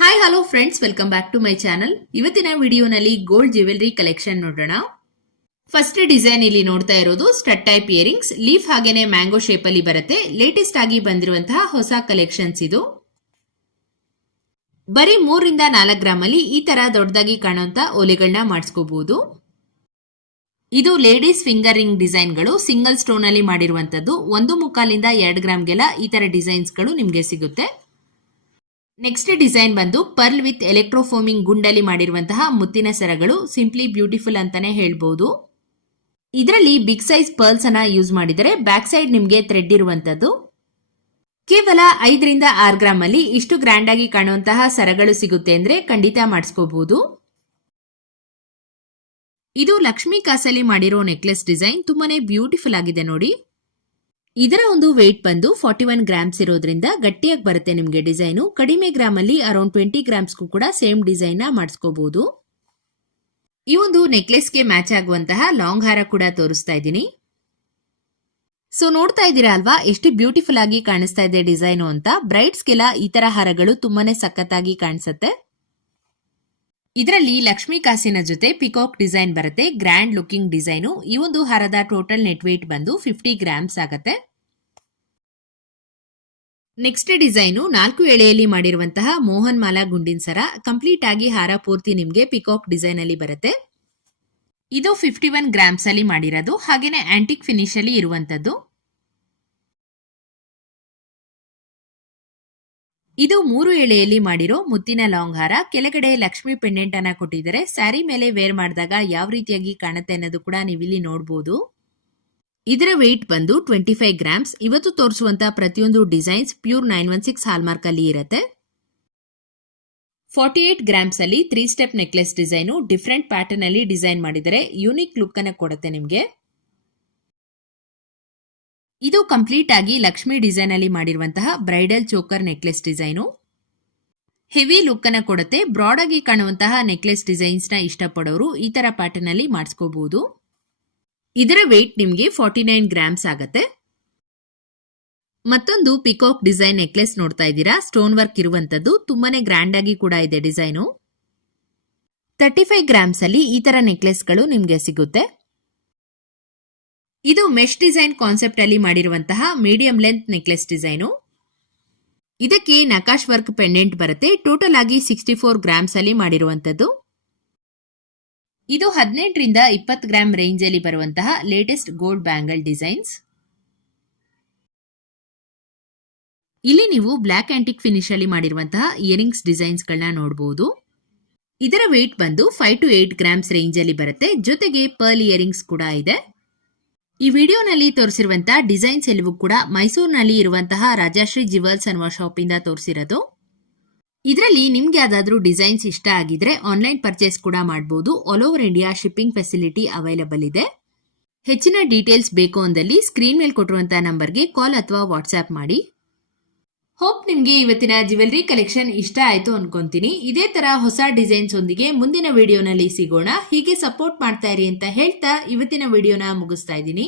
Hi hello friends welcome back to my channel ಇವತ್ತಿನ ವಿಡಿಯೋನಲ್ಲಿ gold jewellery collection ನೋಡೋಣ. First design ಇಲ್ಲಿ ನೋಡ್ತಾ ಇರೋದು ಸ್ಟಡ್ ಟೈಪ್ ಇಯರಿಂಗ್ಸ್ ಲೀಫ್ ಹಾಗೇನೆ ಮ್ಯಾಂಗೋ ಶೇಪ್ ಅಲ್ಲಿ ಬರುತ್ತೆ. ಲೇಟೆಸ್ಟ್ ಆಗಿ ಬಂದಿರುವಂತಹ ಹೊಸ ಕಲೆಕ್ಷನ್ಸ್ ಇದು. ಬರೀ ಮೂರಿಂದ ನಾಲ್ಕು ಗ್ರಾಮ್ ಅಲ್ಲಿ ಈ ತರ ದೊಡ್ಡದಾಗಿ ಕಾಣುವಂತ ಓಲೆಗಳನ್ನ ಮಾಡಿಸ್ಕೋಬಹುದು ಇದು ಲೇಡೀಸ್ ಫಿಂಗರಿಂಗ್ ಡಿಸೈನ್ಗಳು ಸಿಂಗಲ್ ಸ್ಟೋನ್ ಅಲ್ಲಿ ಮಾಡಿರುವಂತದ್ದು. ಒಂದು ಮುಕ್ಕಾಲಿಂದ ಎರಡು ಗ್ರಾಮ್ಗೆಲ್ಲ ಈ ತರ ಡಿಸೈನ್ಸ್ಗಳು ನಿಮ್ಗೆ ಸಿಗುತ್ತೆ. ನೆಕ್ಸ್ಟ್ ಡಿಸೈನ್ ಬಂದು ಪರ್ಲ್ ವಿತ್ ಎಲೆಕ್ಟ್ರೋಫೋಮಿಂಗ್ ಗುಂಡಲ್ಲಿ ಮಾಡಿರುವಂತಹ ಮುತ್ತಿನ ಸರಗಳು ಸಿಂಪ್ಲಿ ಬ್ಯೂಟಿಫುಲ್ ಅಂತಾನೆ ಹೇಳ್ಬೋದು. ಇದರಲ್ಲಿ ಬಿಗ್ ಸೈಜ್ ಪರ್ಲ್ಸ್ ಅನ್ನ ಯೂಸ್ ಮಾಡಿದರೆ ಬ್ಯಾಕ್ ಸೈಡ್ ನಿಮಗೆ ಥ್ರೆಡ್ ಇರುವಂತದ್ದು. ಕೇವಲ ಐದರಿಂದ ಆರು ಗ್ರಾಮ್ ಅಲ್ಲಿ ಇಷ್ಟು ಗ್ರ್ಯಾಂಡ್ ಆಗಿ ಕಾಣುವಂತಹ ಸರಗಳು ಸಿಗುತ್ತೆ ಅಂದ್ರೆ ಖಂಡಿತ ಮಾಡಿಸ್ಕೋಬಹುದು ಇದು ಲಕ್ಷ್ಮೀ ಕಾಸಲ್ಲಿ ಮಾಡಿರೋ ನೆಕ್ಲೆಸ್ ಡಿಸೈನ್ ತುಂಬಾನೇ ಬ್ಯೂಟಿಫುಲ್ ಆಗಿದೆ ನೋಡಿ. ಇದರ ಒಂದು ವೆಯ್ಟ್ ಬಂದು ಫಾರ್ಟಿ ಒನ್ ಗ್ರಾಮ್ಸ್ ಇರೋದ್ರಿಂದ ಗಟ್ಟಿಯಾಗಿ ಬರುತ್ತೆ ನಿಮಗೆ ಡಿಸೈನು ಕಡಿಮೆ ಗ್ರಾಮ್ ಅಲ್ಲಿ ಅರೌಂಡ್ ಟ್ವೆಂಟಿ ಗ್ರಾಮ್ಸ್ಗೂ ಕೂಡ ಸೇಮ್ ಡಿಸೈನ್ನ ಮಾಡಿಸ್ಕೋಬಹುದು ಈ ಒಂದು ನೆಕ್ಲೆಸ್ಗೆ ಮ್ಯಾಚ್ ಆಗುವಂತಹ ಲಾಂಗ್ ಹಾರ ಕೂಡ ತೋರಿಸ್ತಾ ಇದ್ದೀನಿ. ಸೊ ನೋಡ್ತಾ ಇದ್ದೀರಾ ಅಲ್ವಾ? ಎಷ್ಟು ಬ್ಯೂಟಿಫುಲ್ ಆಗಿ ಕಾಣಿಸ್ತಾ ಇದೆ ಡಿಸೈನು ಅಂತ. ಬ್ರೈಡ್ಸ್ಗೆಲ್ಲ ಈ ತರ ಹಾರಗಳು ತುಂಬಾನೇ ಸಖತ್ತಾಗಿ ಕಾಣಿಸುತ್ತೆ. ಇದರಲ್ಲಿ ಲಕ್ಷ್ಮಿ ಕಾಸಿನ ಜೊತೆ ಪಿಕಾಕ್ ಡಿಸೈನ್ ಬರುತ್ತೆ. ಗ್ರ್ಯಾಂಡ್ ಲುಕಿಂಗ್ ಡಿಸೈನು ಈ ಒಂದು ಹಾರದ ಟೋಟಲ್ ನೆಟ್ ವೇಟ್ ಬಂದು ಫಿಫ್ಟಿ ಗ್ರಾಮ್ಸ್ ಆಗುತ್ತೆ. ನೆಕ್ಸ್ಟ್ ಡಿಸೈನು ನಾಲ್ಕು ಎಳೆಯಲ್ಲಿ ಮಾಡಿರುವಂತಹ ಮೋಹನ್ ಮಾಲಾ ಗುಂಡಿನ ಸರ ಕಂಪ್ಲೀಟ್ ಆಗಿ ಹಾರ ಪೂರ್ತಿ ನಿಮಗೆ ಪಿಕಾಕ್ ಡಿಸೈನ್ ಅಲ್ಲಿ ಬರುತ್ತೆ. ಇದು ಫಿಫ್ಟಿ ಒನ್ ಗ್ರಾಮ್ಸ್ ಅಲ್ಲಿ ಮಾಡಿರೋದು, ಹಾಗೇನೆ ಆಂಟಿಕ್ ಫಿನಿಶ್ ಅಲ್ಲಿ ಇರುವಂತದ್ದು ಇದು ಮೂರು ಎಳೆಯಲ್ಲಿ ಮಾಡಿರೋ ಮುತ್ತಿನ ಲಾಂಗ್ ಹಾರ, ಕೆಳಗಡೆ ಲಕ್ಷ್ಮಿ ಪೆಂಡೆಂಟ್ ಅನ್ನ ಕೊಟ್ಟಿದ್ದಾರೆ. ಸ್ಯಾರಿ ಮೇಲೆ ವೇರ್ ಮಾಡಿದಾಗ ಯಾವ ರೀತಿಯಾಗಿ ಕಾಣುತ್ತೆ ಅನ್ನೋದು ಕೂಡ ನೀವಿಲ್ಲಿ ನೋಡಬಹುದು ಇದರ ವೆಯ್ಟ್ ಬಂದು ಟ್ವೆಂಟಿ ಫೈವ್ ಗ್ರಾಮ್ಸ್ ಇವತ್ತು ತೋರಿಸುವಂತಹ ಪ್ರತಿಯೊಂದು designs pure nine one six hallmark ಅಲ್ಲಿ ಇರುತ್ತೆ. ಫಾರ್ಟಿ ಏಟ್ ಗ್ರಾಮ್ಸ್ ಅಲ್ಲಿ three step necklace design different pattern ಅಲ್ಲಿ ಡಿಸೈನ್ ಮಾಡಿದರೆ ಯೂನಿಕ್ ಲುಕ್ ಅನ್ನ ಕೊಡುತ್ತೆ ನಿಮಗೆ. ಇದು ಕಂಪ್ಲೀಟ್ ಆಗಿ ಲಕ್ಷ್ಮಿ ಡಿಸೈನ್ ಅಲ್ಲಿ ಮಾಡಿರುವಂತಹ bridal choker necklace design heavy look ಅನ್ನ ಕೊಡುತ್ತೆ. ಬ್ರಾಡ್ ಆಗಿ ಕಾಣುವಂತಹ ನೆಕ್ಲೆಸ್ ಡಿಸೈನ್ಸ್ನ ಇಷ್ಟಪಡೋರು ಈ ತರ ಪ್ಯಾಟರ್ನ್ ಅಲ್ಲಿ ಮಾಡಿಸ್ಕೋಬಹುದು ಇದರ ವೆಯ್ಟ್ ನಿಮಗೆ ಫಾರ್ಟಿ ನೈನ್ ಗ್ರಾಮ್ಸ್ ಆಗತ್ತೆ. ಮತ್ತೊಂದು ಪಿಕಾಕ್ ಡಿಸೈನ್ ನೆಕ್ಲೆಸ್ ನೋಡ್ತಾ ಇದ್ದೀರಾ? ಸ್ಟೋನ್ ವರ್ಕ್ ಇರುವಂತದ್ದು ತುಂಬಾನೇ ಗ್ರ್ಯಾಂಡ್ ಆಗಿ ಕೂಡ ಇದೆ ಡಿಸೈನು ತರ್ಟಿ ಫೈವ್ ಗ್ರಾಮ್ಸ್ ಅಲ್ಲಿ ಈ ತರ ನೆಕ್ಲೆಸ್ಗಳು ನಿಮ್ಗೆ ಸಿಗುತ್ತೆ. ಇದು ಮೆಶ್ ಡಿಸೈನ್ ಕಾನ್ಸೆಪ್ಟ್ ಅಲ್ಲಿ ಮಾಡಿರುವಂತಹ ಮೀಡಿಯಂ ಲೆಂತ್ ನೆಕ್ಲೆಸ್ ಡಿಸೈನು ಇದಕ್ಕೆ ನಕಾಶ್ ವರ್ಕ್ ಪೆಂಡೆಂಟ್ ಬರುತ್ತೆ. ಟೋಟಲ್ ಆಗಿ ಸಿಕ್ಸ್ಟಿ ಫೋರ್ ಗ್ರಾಮ್ಸ್ ಅಲ್ಲಿ ಮಾಡಿರುವಂತದ್ದು. ಇದು ಹದಿನೆಂಟರಿಂದ ಇಪ್ಪತ್ತು ಗ್ರಾಮ್ ರೇಂಜ್ ಅಲ್ಲಿ ಬರುವಂತಹ ಲೇಟೆಸ್ಟ್ ಗೋಲ್ಡ್ ಬ್ಯಾಂಗಲ್ ಡಿಸೈನ್ಸ್ ಇಲ್ಲಿ ನೀವು ಬ್ಲಾಕ್ ಆಂಟಿಕ್ ಫಿನಿಶ್ ಅಲ್ಲಿ ಮಾಡಿರುವಂತಹ ಇಯರಿಂಗ್ಸ್ ಡಿಸೈನ್ಸ್ ಗಳನ್ನ ನೋಡಬಹುದು ಇದರ ವೇಟ್ ಬಂದು five to eight grams range ಅಲ್ಲಿ ಬರುತ್ತೆ. ಜೊತೆಗೆ ಪರ್ಲ್ ಇಯರಿಂಗ್ಸ್ ಕೂಡ ಇದೆ. ಈ ವಿಡಿಯೋನಲ್ಲಿ ತೋರಿಸಿರುವಂತಹ ಡಿಸೈನ್ಸ್ ಎಲ್ಲವೂ ಕೂಡ ಮೈಸೂರಿನಲ್ಲಿ ಇರುವಂತಹ ರಾಜಾಶ್ರೀ ಜಿವಲ್ಸ್ ಅನ್ನುವ ಶಾಪ್ ಇಂದ ತೋರಿಸಿರೋದು. ಇದರಲ್ಲಿ ನಿಮ್ಗೆ ಯಾವ್ದಾದ್ರೂ ಡಿಸೈನ್ಸ್ ಇಷ್ಟ ಆಗಿದ್ರೆ ಆನ್ಲೈನ್ ಪರ್ಚೇಸ್ ಕೂಡ ಮಾಡಬಹುದು all over India shipping facility available ಇದೆ. ಹೆಚ್ಚಿನ ಡೀಟೇಲ್ಸ್ ಬೇಕು ಅಂದಲ್ಲಿ ಸ್ಕ್ರೀನ್ ಮೇಲೆ ಕೊಟ್ಟಿರುವಂತಹ ನಂಬರ್ಗೆ ಕಾಲ್ ಅಥವಾ ವಾಟ್ಸ್ಆಪ್ ಮಾಡಿ. ಹೋಪ್ ನಿಮ್ಗೆ ಇವತ್ತಿನ ಜ್ಯುವೆಲ್ರಿ ಕಲೆಕ್ಷನ್ ಇಷ್ಟ ಆಯ್ತು ಅನ್ಕೊಂತೀನಿ. ಇದೇ ತರ ಹೊಸ ಡಿಸೈನ್ಸ್ ಒಂದಿಗೆ ಮುಂದಿನ ವಿಡಿಯೋನಲ್ಲಿ ಸಿಗೋಣ. ಹೀಗೆ ಸಪೋರ್ಟ್ ಮಾಡ್ತಾ ಇರಿ ಅಂತ ಹೇಳ್ತಾ ಇವತ್ತಿನ ವಿಡಿಯೋನ ಮುಗಿಸ್ತಾ ಇದ್ದೀನಿ.